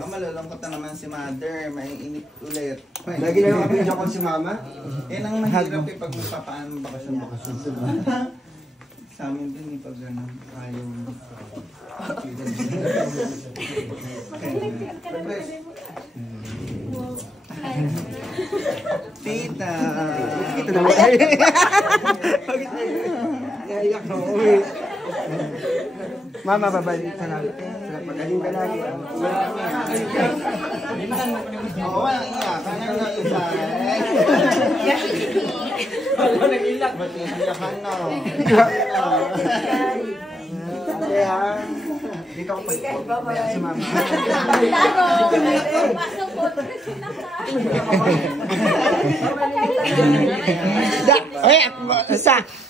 Malulungkot na naman si mother, may init ulit. Lagi na yung kapityo ko si mama. Yan ang mahirap pag magpapaan bakasyon. Sa amin din pag gano'n, ayaw. Tita! Ito na ba? Naiyak na uwi. Mama, babalik ka natin. Magaling ka lagi. Oo, walang iyak. Kanang na isa. Wala nag-ilak. Ba't iyakan na? Kaya, dito ako pag-ibig si mama. Oy,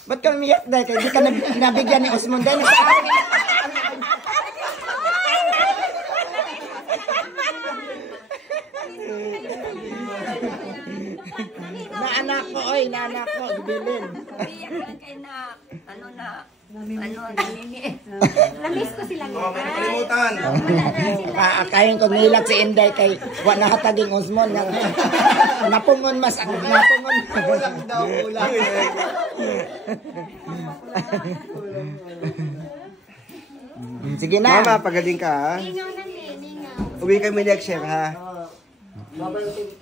ba't ka umiyak dahil? Hindi ka nabigyan ni Osmond dahil sa akin. Naanak ko, oy, naanak ko, Bilin. Umiyak ka lang kay na, nanini. Namiss ko sila Oo, may nakalimutan. Kain ko nilat si Inday kay wala nakataging Osmond. Napungon mas ako, napungon. Ulang daw, ulang. Sige na. Mama, pagaling ka ha. Ningaw na ningaw. Uwi kami next year ha.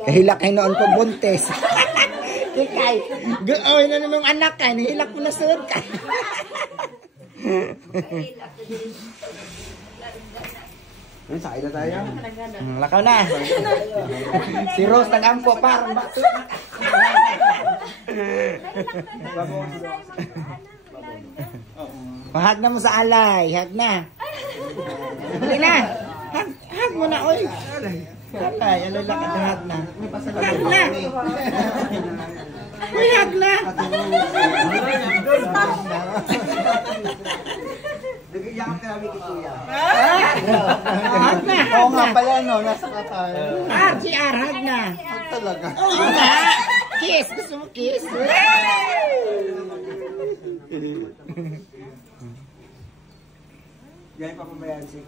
Kahilak ay noon ko buntes. Kikay, oy na namang anak ka, nihilak ko na sud ka. Sakay na tayo. Lakaw na. Si Rose nag-ampo parang bato. Hag na mo sa alay, hag na. Dali na. Hag mo na, oy. Alay, alay lang at hag na. Hag na. Uy, hag na. Nag-iyak ka namin kay kuya. Hag na, Oo hag nga na. pala, no? Nasa ka tayo. RGR, hag na. Talaga. Oo nga. Kiss, gusto mo kiss? Yan pa pamayan si